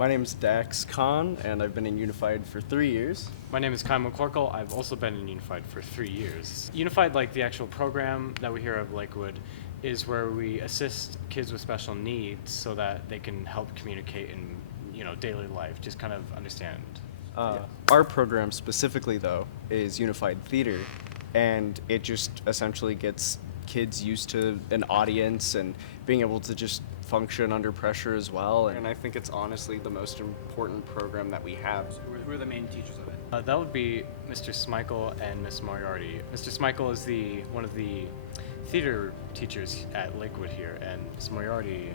My name's Dax Khan, and I've been in Unified for 3 years. My name is Kai McCorkle. I've also been in Unified for 3 years. Unified, like the actual program that we hear of Lakewood, is where we assist kids with special needs so that they can help communicate in, daily life, just kind of understand. Our program specifically, though, is Unified Theater, and it just essentially gets kids used to an audience and being able to just function under pressure as well. And I think it's honestly the most important program that we have. Who are the main teachers of it? That would be Mr. Smeichel and Miss Moriarty. Mr. Smeichel is one of the theater teachers at Lakewood here, and Miss Moriarty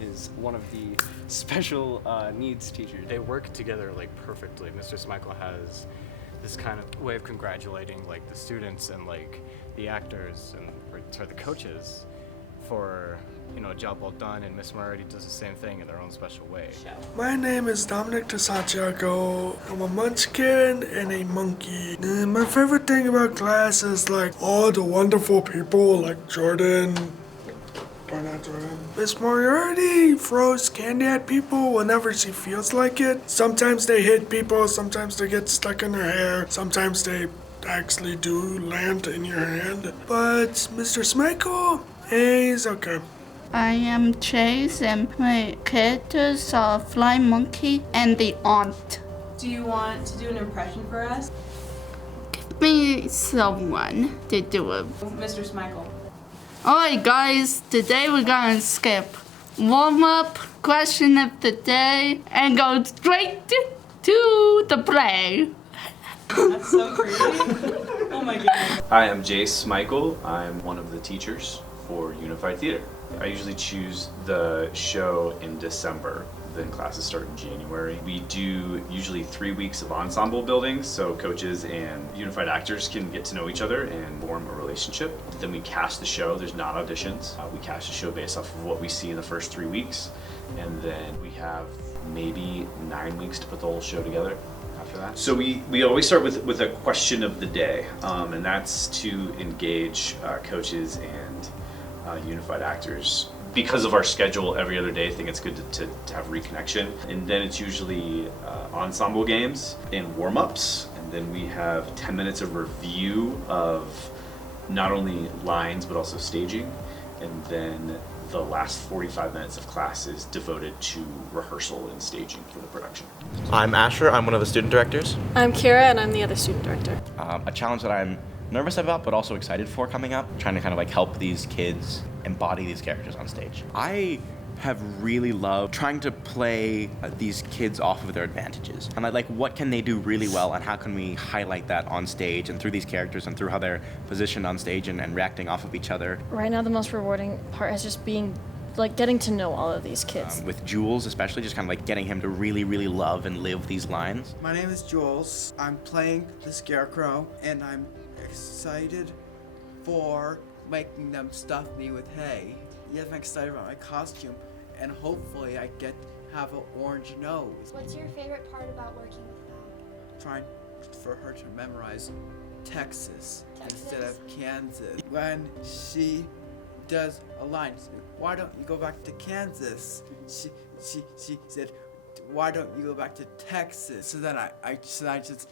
Is one of the special needs teachers. they work together like perfectly. Mr. Smeichel has this kind of way of congratulating like the students and like the actors and the coaches for a job well done, and Miss Moriarty does the same thing in their own special way. My name is Dominic DeSantiago. I'm a munchkin and a monkey. And my favorite thing about class is like all the wonderful people like Jordan. Or not Jordan. Miss Moriarty throws candy at people whenever she feels like it. Sometimes they hit people, sometimes they get stuck in their hair, sometimes they actually do land in your hand. But Mr. Smeichel, he's okay. I am Chase, and my characters are Fly Monkey and the Aunt. Do you want to do an impression for us? Give me someone to do it. Mr. Smeichel. Alright guys, today we're gonna skip warm-up, question of the day, and go straight to the play. That's so creepy. Oh my goodness. Hi, I'm Jace Michael. I'm one of the teachers for Unified Theater. I usually choose the show in December, then classes start in January. We do usually 3 weeks of ensemble building, so coaches and Unified actors can get to know each other and form a relationship. Then we cast the show, there's not auditions. We cast the show based off of what we see in the first 3 weeks, and then we have maybe 9 weeks to put the whole show together after that. So we always start with a question of the day, and that's to engage coaches and Unified actors. Because of our schedule every other day, I think it's good to have reconnection. And then it's usually ensemble games and warm-ups. And then we have 10 minutes of review of not only lines, but also staging. And then the last 45 minutes of class is devoted to rehearsal and staging for the production. I'm Asher, I'm one of the student directors. I'm Kira, and I'm the other student director. A challenge that I'm nervous about, but also excited for coming up, trying to kind of like help these kids embody these characters on stage. I have really loved trying to play these kids off of their advantages. And like, what can they do really well, and how can we highlight that on stage and through these characters and through how they're positioned on stage and reacting off of each other. Right now, the most rewarding part is just getting to know all of these kids. With Jules especially, just kind of like getting him to really, really love and live these lines. My name is Jules. I'm playing the Scarecrow, and I'm excited for making them stuff me with hay. Yes, I'm excited about my costume, and hopefully I get have an orange nose. What's your favorite part about working with Val? Trying for her to memorize Texas instead of Kansas. When she does a line, she said, "Why don't you go back to Kansas?" She said, "Why don't you go back to Texas?" So then I just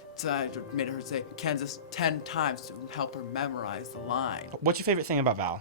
made her say Kansas 10 times to help her memorize the line. What's your favorite thing about Val?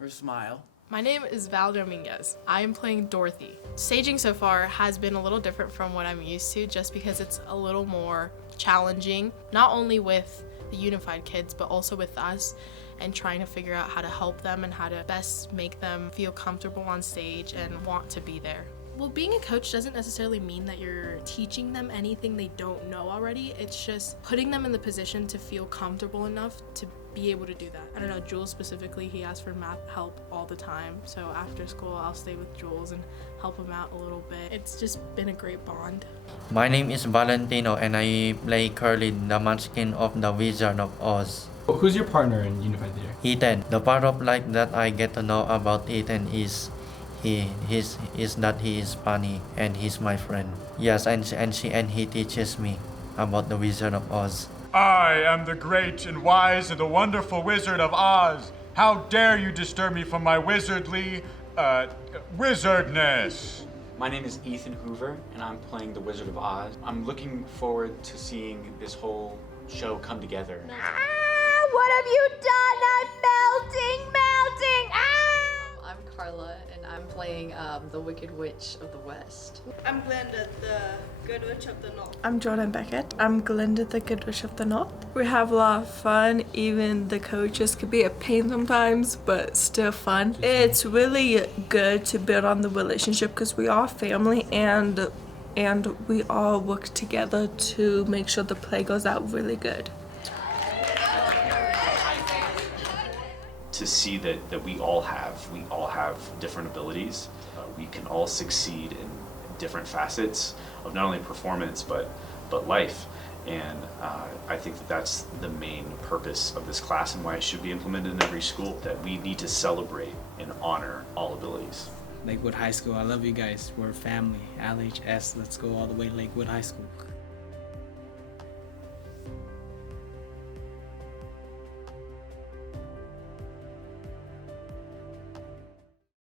Her smile. My name is Val Dominguez. I am playing Dorothy. Staging so far has been a little different from what I'm used to, just because it's a little more challenging, not only with the Unified kids, but also with us, and trying to figure out how to help them and how to best make them feel comfortable on stage and want to be there. Well, being a coach doesn't necessarily mean that you're teaching them anything they don't know already. It's just putting them in the position to feel comfortable enough to be able to do that. I don't know, Jules specifically, he asks for math help all the time. So after school, I'll stay with Jules and help him out a little bit. It's just been a great bond. My name is Valentino, and I play Curlin, the munchkin of the Wizard of Oz. Who's your partner in Unified Theater? Ethan. The part of life that I get to know about Ethan is that he is funny and he's my friend. Yes, and he teaches me about the Wizard of Oz. I am the great and wise and the wonderful Wizard of Oz. How dare you disturb me from my wizardly wizardness. My name is Ethan Hoover, and I'm playing the Wizard of Oz. I'm looking forward to seeing this whole show come together. What have you done? I'm melting! I'm Carla, and I'm playing the Wicked Witch of the West. I'm Glenda, the Good Witch of the North. I'm Jordan Beckett. I'm Glenda, the Good Witch of the North. We have a lot of fun. Even the coaches could be a pain sometimes, but still fun. It's really good to build on the relationship because we are family and we all work together to make sure the play goes out really good. To see that we all have different abilities. We can all succeed in different facets of not only performance but life. And I think that's the main purpose of this class and why it should be implemented in every school, that we need to celebrate and honor all abilities. Lakewood High School, I love you guys. We're family. LHS, let's go all the way Lakewood High School.